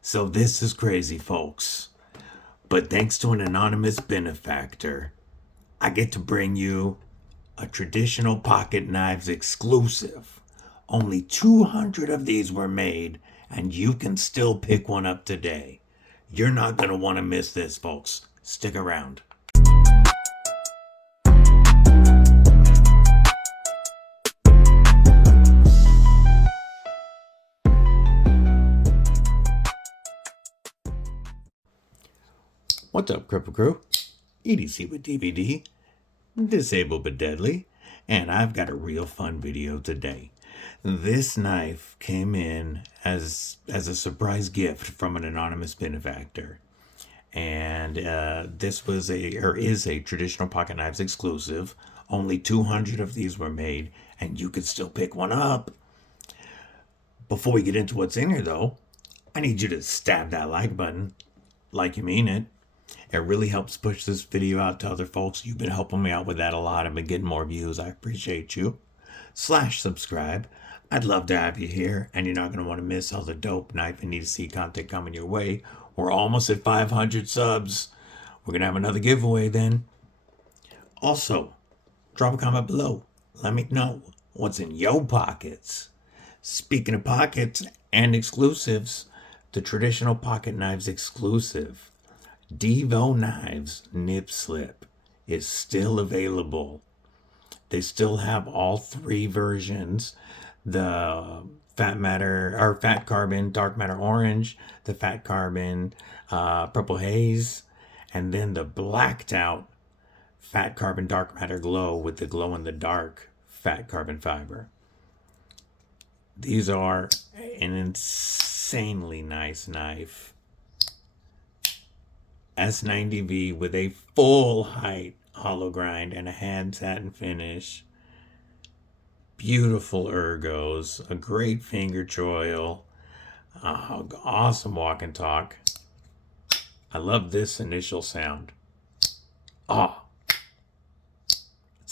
So this is crazy, folks. But thanks to an anonymous benefactor, I get to bring you a traditional pocket knives exclusive. Only 200 of these were made, and you can still pick one up today. You're not going to want to miss this, folks. Stick around. What's up, Cripple Crew? EDC with DBD, disabled but deadly, and I've got a real fun video today. This knife came in as a surprise gift from an anonymous benefactor, and this was is a traditional pocket knives exclusive. Only 200 of these were made, and you could still pick one up. Before we get into what's in here, though, I need you to stab that like button, like you mean it. It really helps push this video out to other folks. You've been helping me out with that a lot. I've been getting more views. I appreciate you. /subscribe. I'd love to have you here, and you're not going to want to miss all the dope knife and EDC content coming your way. We're almost at 500 subs. We're going to have another giveaway then. Also, drop a comment below. Let me know what's in your pockets. Speaking of pockets and exclusives, the traditional pocket knives exclusive Devo Knives Nip Slip is still available. They still have all three versions. The fat carbon dark matter orange, the fat carbon purple haze, and then the blacked out fat carbon dark matter glow with the glow in the dark fat carbon fiber. These are an insanely nice knife. S90V with a full height hollow grind and a hand satin finish. Beautiful ergos, a great finger choil, awesome walk and talk. I love this initial sound. It's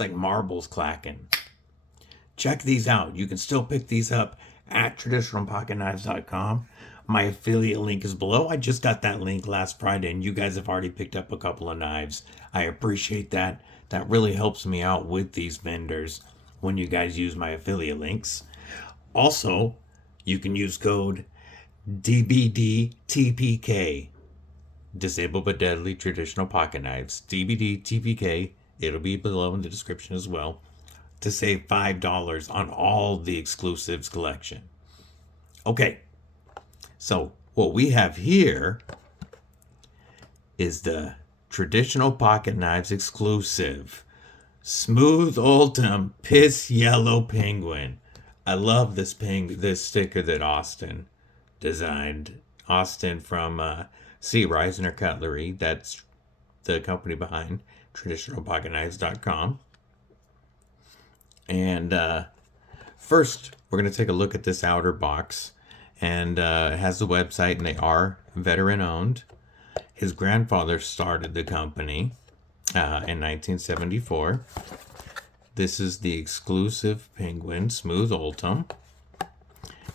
like marbles clacking. Check these out. You can still pick these up at traditionalpocketknives.com. My affiliate link is below. I just got that link last Friday, and you guys have already picked up a couple of knives. I appreciate that. That really helps me out with these vendors when you guys use my affiliate links. Also, you can use code DBDTPK, Disabled but Deadly Traditional Pocket Knives. DBDTPK. It'll be below in the description as well, to save $5 on all the exclusives collection. Okay. So what we have here is the traditional pocket knives exclusive Smooth Ultem Piss Yellow Penguin. I love this sticker that Austin designed. Austin from C Reisner Cutlery. That's the company behind traditionalpocketknives.com. And first, we're going to take a look at this outer box. And it has the website, and they are veteran owned. His grandfather started the company in 1974. This is the exclusive Penguin Smooth Ultem.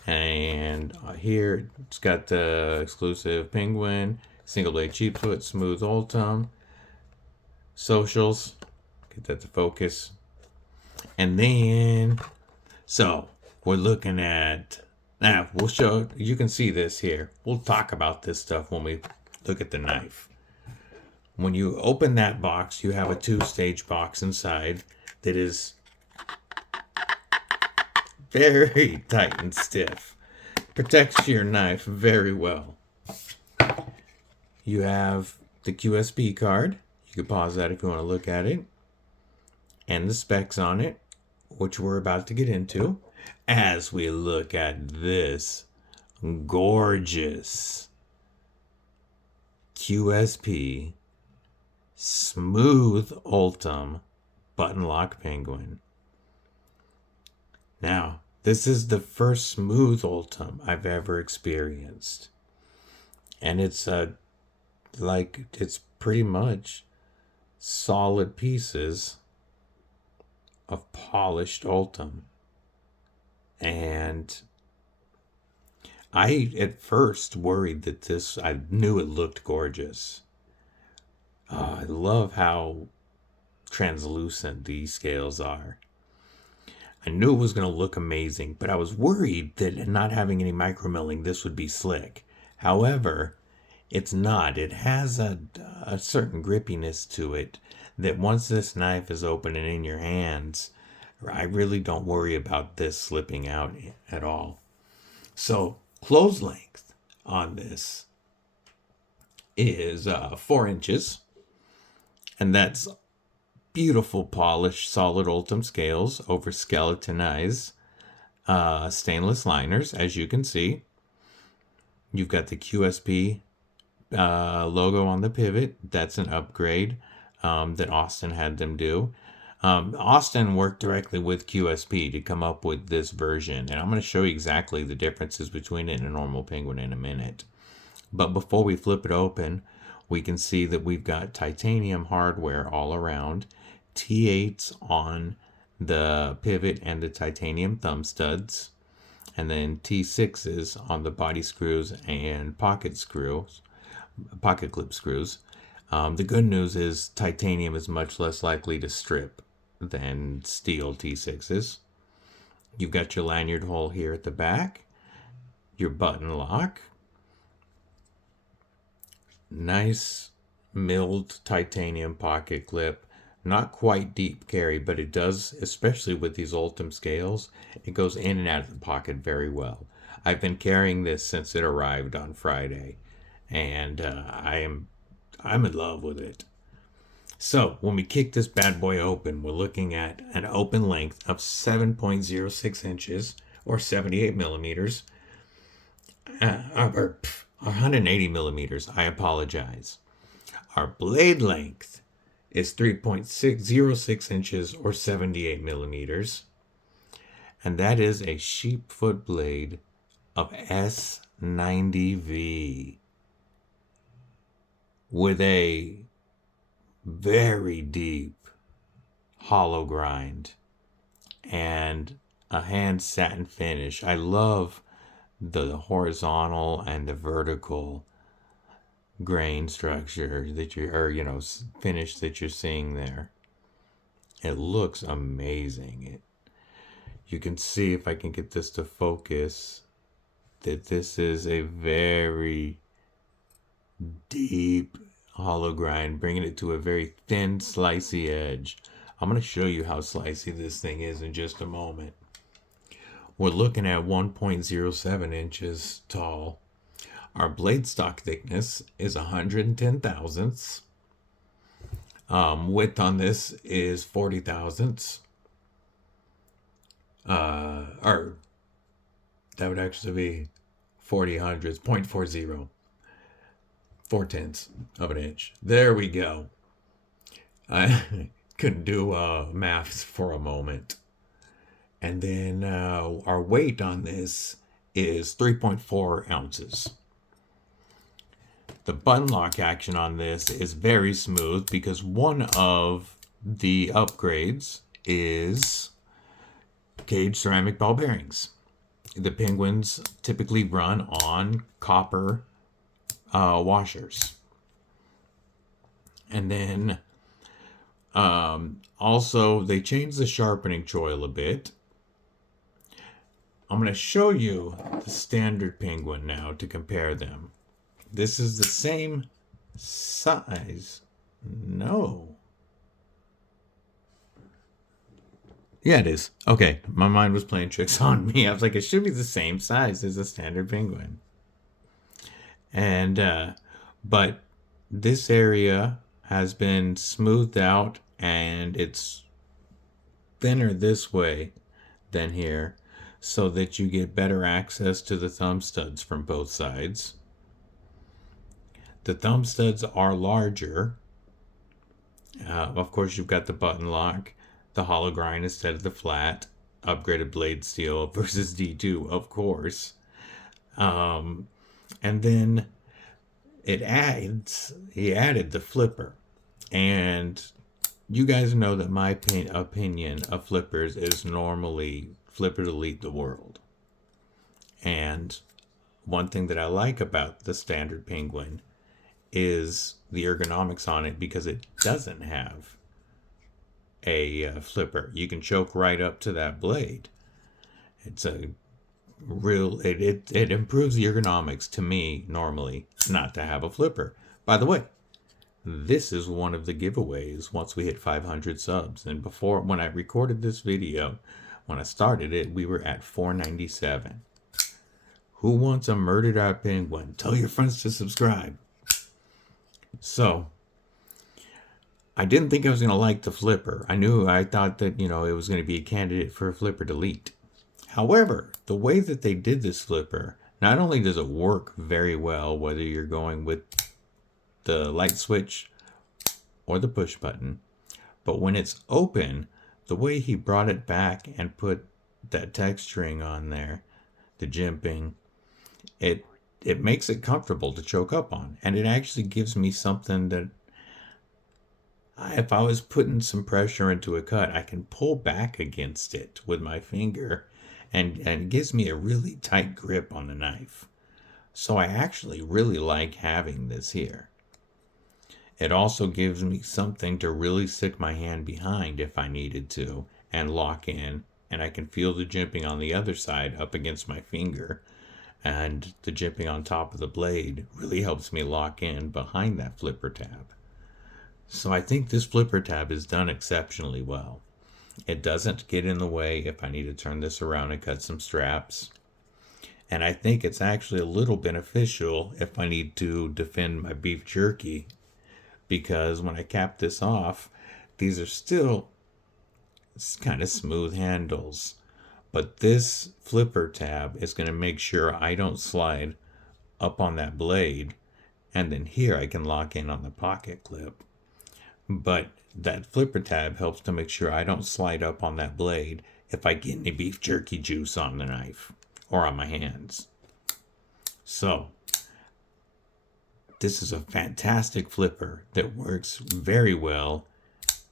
And here it's got the exclusive Penguin, single blade Sheepsfoot, Smooth Ultem, socials, get that to focus. And then, so we're looking at, now, we'll show, you can see this here. We'll talk about this stuff when we look at the knife. When you open that box, you have a 2-stage box inside that is very tight and stiff. Protects your knife very well. You have the QSP card. You can pause that if you want to look at it. And the specs on it, which we're about to get into, as we look at this gorgeous QSP Smooth Ultem button lock Penguin. Now, this is the first Smooth Ultem I've ever experienced. And it's it's pretty much solid pieces of polished Ultem. And I at first worried that I knew it looked gorgeous. I love how translucent these scales are. I knew it was going to look amazing, but I was worried that not having any micromilling, this would be slick. However, it's not. It has a certain grippiness to it that once this knife is open and in your hands, I really don't worry about this slipping out at all. So close length on this is 4 inches, and that's beautiful polished solid Ultem scales over skeletonized stainless liners. As you can see, you've got the QSP logo on the pivot. That's an upgrade that Austin had them do. Austin worked directly with QSP to come up with this version, and I'm going to show you exactly the differences between it and a normal penguin in a minute. But before we flip it open, we can see that we've got titanium hardware all around, T8s on the pivot and the titanium thumb studs, and then T6s on the body screws and pocket clip screws. The good news is titanium is much less likely to strip than steel T6s. You've got your lanyard hole here at the back, your button lock, nice milled titanium pocket clip, not quite deep carry, but it does, especially with these Ultem scales, it goes in and out of the pocket very well. I've been carrying this since it arrived on Friday, and I'm in love with it. So when we kick this bad boy open, we're looking at an open length of 7.06 inches or 78 millimeters, or 180 millimeters. I apologize. Our blade length is 3.606 inches or 78 millimeters. And that is a Sheepsfoot blade of S90V with a very deep hollow grind and a hand satin finish. I love the horizontal and the vertical grain structure that finish that you're seeing there. It looks amazing. You can see, if I can get this to focus, that this is a very deep hollow grind, bringing it to a very thin, slicey edge. I'm going to show you how slicey this thing is in just a moment. We're looking at 1.07 inches tall. Our blade stock thickness is 110 thousandths. Width on this is 40 thousandths. Or that would actually be 40 hundredths, 0.40. 4/10 of an inch. There we go. I couldn't do maths for a moment. And then our weight on this is 3.4 ounces. The button lock action on this is very smooth because one of the upgrades is cage ceramic ball bearings. The penguins typically run on copper washers. And then also they changed the sharpening choil a bit. I'm going to show you the standard penguin now to compare them. This is the same size. No. Yeah, it is. Okay, my mind was playing tricks on me. I was like, it should be the same size as a standard penguin. And but this area has been smoothed out, and it's thinner this way than here, so that you get better access to the thumb studs from both sides. The thumb studs are larger. Of course, you've got the button lock, the hollow grind instead of the flat, upgraded blade steel versus D2, of course. And then he added the flipper. And you guys know that my opinion of flippers is normally flippers lead the world. And one thing that I like about the standard Penguin is the ergonomics on it, because it doesn't have a flipper. You can choke right up to that blade. It's a real, it improves the ergonomics to me normally not to have a flipper. By the way, this is one of the giveaways once we hit 500 subs. And before, when I recorded this video, when I started it, we were at 497. Who wants a murdered out penguin? Tell your friends to subscribe. So, I didn't think I was going to like the flipper. I thought that, it was going to be a candidate for a flipper delete. However, the way that they did this flipper, not only does it work very well, whether you're going with the light switch or the push button, but when it's open, the way he brought it back and put that texturing on there, the jimping, it makes it comfortable to choke up on. And it actually gives me something that if I was putting some pressure into a cut, I can pull back against it with my finger, and it gives me a really tight grip on the knife. So I actually really like having this here. It also gives me something to really stick my hand behind if I needed to and lock in, and I can feel the jimping on the other side up against my finger, and the jimping on top of the blade really helps me lock in behind that flipper tab. So I think this flipper tab is done exceptionally well. It doesn't get in the way if I need to turn this around and cut some straps. And I think it's actually a little beneficial if I need to defend my beef jerky, because when I cap this off, these are still kind of smooth handles. But this flipper tab is going to make sure I don't slide up on that blade. And then here I can lock in on the pocket clip. But that flipper tab helps to make sure I don't slide up on that blade if I get any beef jerky juice on the knife or on my hands. So, this is a fantastic flipper that works very well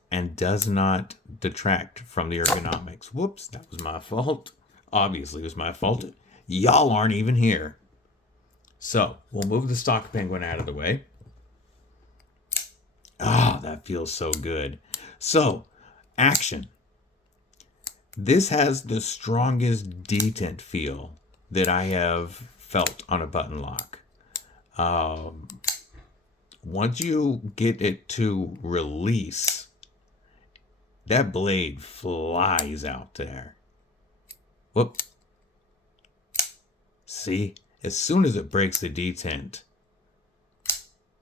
and does not detract from the ergonomics. Whoops, that was my fault. Obviously, it was my fault. Y'all aren't even here. So, we'll move the stock penguin out of the way. Ah, that feels so good. So, action. This has the strongest detent feel that I have felt on a button lock. Once you get it to release, that blade flies out there. Whoop. See, as soon as it breaks the detent,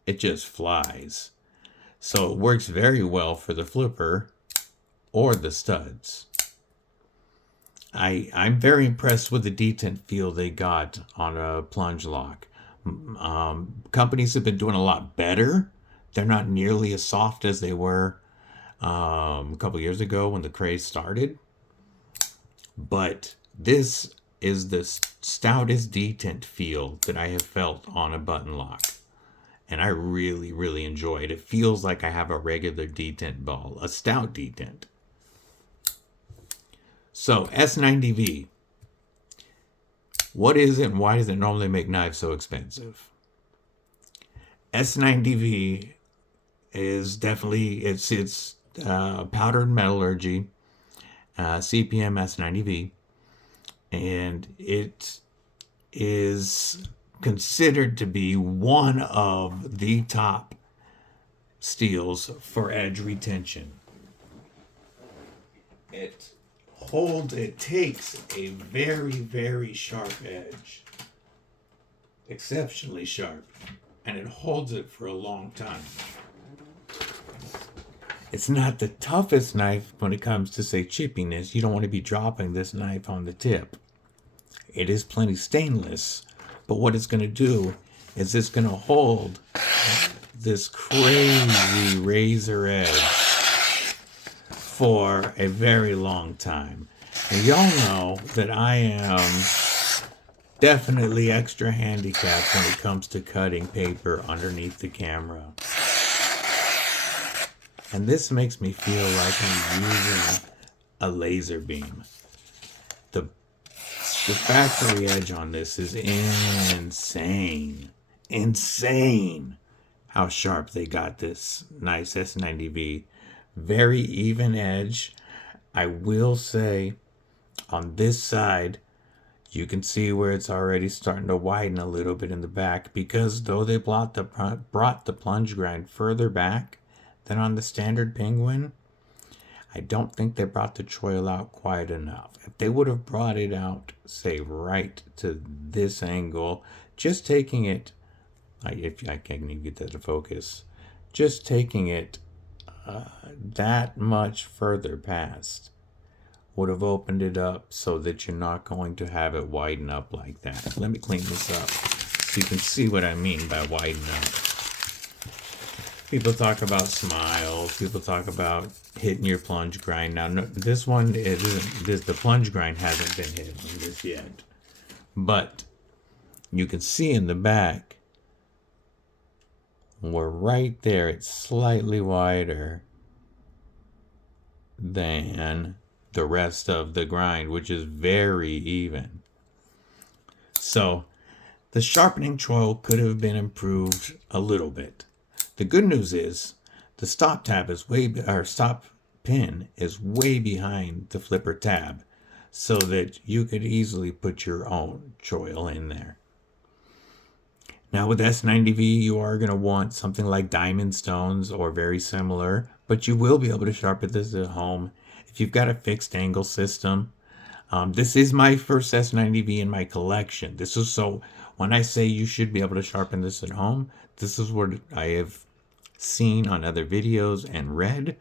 it just flies. So it works very well for the flipper or the studs. I'm very impressed with the detent feel they got on a plunge lock. Companies have been doing a lot better. They're not nearly as soft as they were a couple years ago when the craze started. But this is the stoutest detent feel that I have felt on a button lock. And I really, really enjoy it. It feels like I have a regular detent ball, a stout detent. So, S90V. What is it and why does it normally make knives so expensive? S90V is definitely, it's powdered metallurgy, CPM S90V, and it is considered to be one of the top steels for edge retention. It takes a very, very sharp edge, exceptionally sharp, and it holds it for a long time. It's not the toughest knife when it comes to, say, chippiness. You don't want to be dropping this knife on the tip. It is plenty stainless, but what it's going to do is it's going to hold this crazy razor edge for a very long time. And y'all know that I am definitely extra handicapped when it comes to cutting paper underneath the camera. And this makes me feel like I'm using a laser beam. The factory edge on this is insane. Insane how sharp they got this nice S90V. Very even edge. I will say on this side, you can see where it's already starting to widen a little bit in the back, because though they brought the plunge grind further back than on the standard Penguin, I don't think they brought the choil out quite enough. If they would have brought it out, say, right to this angle, just taking it, if I can't even get that to focus, just taking it that much further past would have opened it up so that you're not going to have it widen up like that. Let me clean this up so you can see what I mean by widen up. People talk about smiles. People talk about hitting your plunge grind. Now, no, this one isn't. The plunge grind hasn't been hit on this yet, but you can see in the back, we're right there. It's slightly wider than the rest of the grind, which is very even. So the sharpening choil could have been improved a little bit. The good news is the stop tab is stop pin is way behind the flipper tab, so that you could easily put your own choil in there. Now with S90V, you are going to want something like diamond stones or very similar, but you will be able to sharpen this at home if you've got a fixed angle system. This is my first S90V in my collection. This is so when I say you should be able to sharpen this at home, this is what I have seen on other videos and read.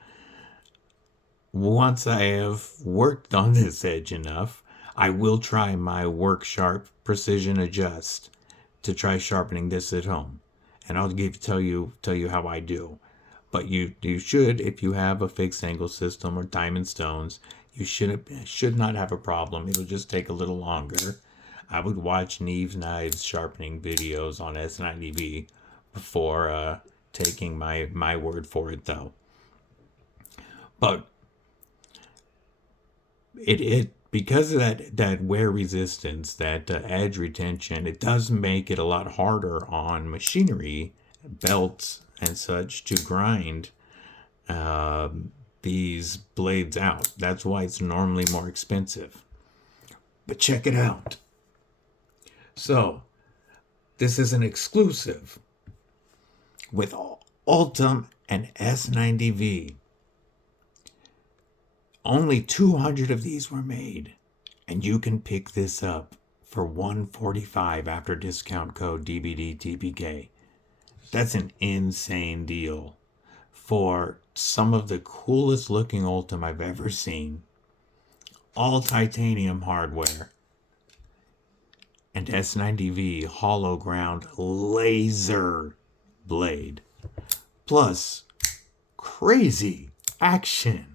Once I have worked on this edge enough, I will try my Work Sharp Precision Adjust to try sharpening this at home, and I'll tell you how I do. But you should, if you have a fixed angle system or diamond stones, you should not have a problem. It'll just take a little longer. I would watch Neve's Knives sharpening videos on S90V before taking my word for it, though. But it because of that wear resistance, that edge retention, it does make it a lot harder on machinery, belts, and such to grind these blades out. That's why it's normally more expensive. But check it out. So, this is an exclusive with Ultem and S90V. Only 200 of these were made, and you can pick this up for $145 after discount code DBDTPK. That's an insane deal for some of the coolest looking Ultem I've ever seen. All titanium hardware. And S90V hollow ground laser blade. Plus crazy action.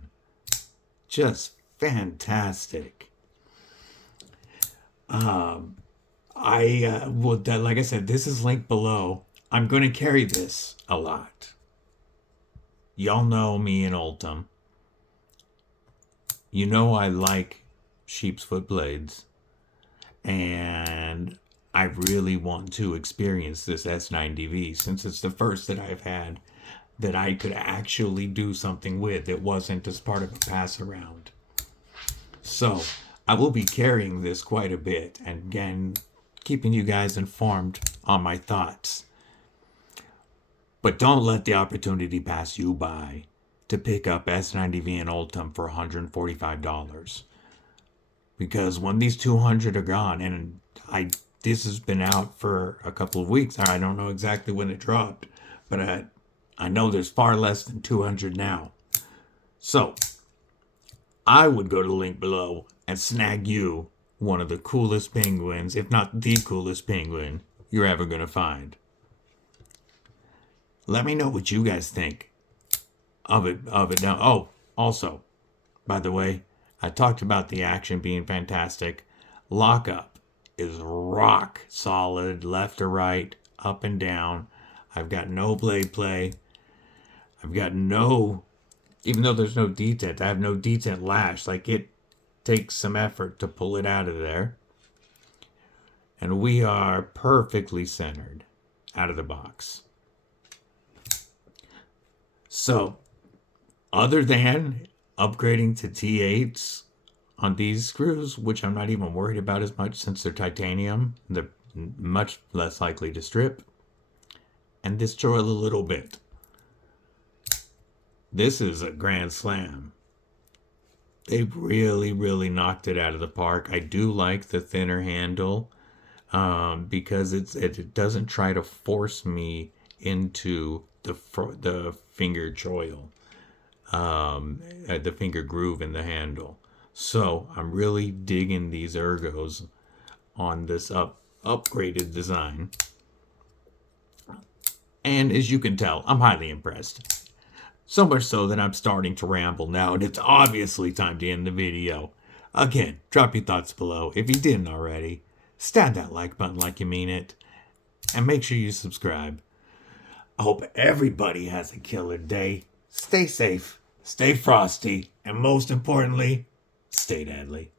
Just fantastic. Like I said, this is linked below. I'm going to carry this a lot. Y'all know me and Ultem. You know I like Sheepsfoot blades. And I really want to experience this S90V, since it's the first that I've had that I could actually do something with. It wasn't as part of a pass around. So I will be carrying this quite a bit, and again, keeping you guys informed on my thoughts. But don't let the opportunity pass you by to pick up S90V and Ultem for $145. Because when these 200 are gone, and this has been out for a couple of weeks, I don't know exactly when it dropped, but I know there's far less than 200 now. So I would go to the link below and snag you one of the coolest penguins, if not the coolest penguin you're ever going to find. Let me know what you guys think of it now. Oh, also, by the way, I talked about the action being fantastic. Lockup is rock solid, left to right, up and down. I've got no blade play. I've got no, even though there's no detent, I have no detent lash. Like, it takes some effort to pull it out of there. And we are perfectly centered out of the box. So, other than upgrading to T8s on these screws, which I'm not even worried about as much since they're titanium, they're much less likely to strip and destroy a little bit. This is a grand slam. They really knocked it out of the park. I do like the thinner handle because it doesn't try to force me into the finger choil, the finger groove in the handle. So I'm really digging these ergos on this upgraded design. And as you can tell, I'm highly impressed. So much so that I'm starting to ramble now, and it's obviously time to end the video. Again, drop your thoughts below. If you didn't already, stab that like button like you mean it, and make sure you subscribe. I hope everybody has a killer day. Stay safe, stay frosty, and most importantly, stay deadly.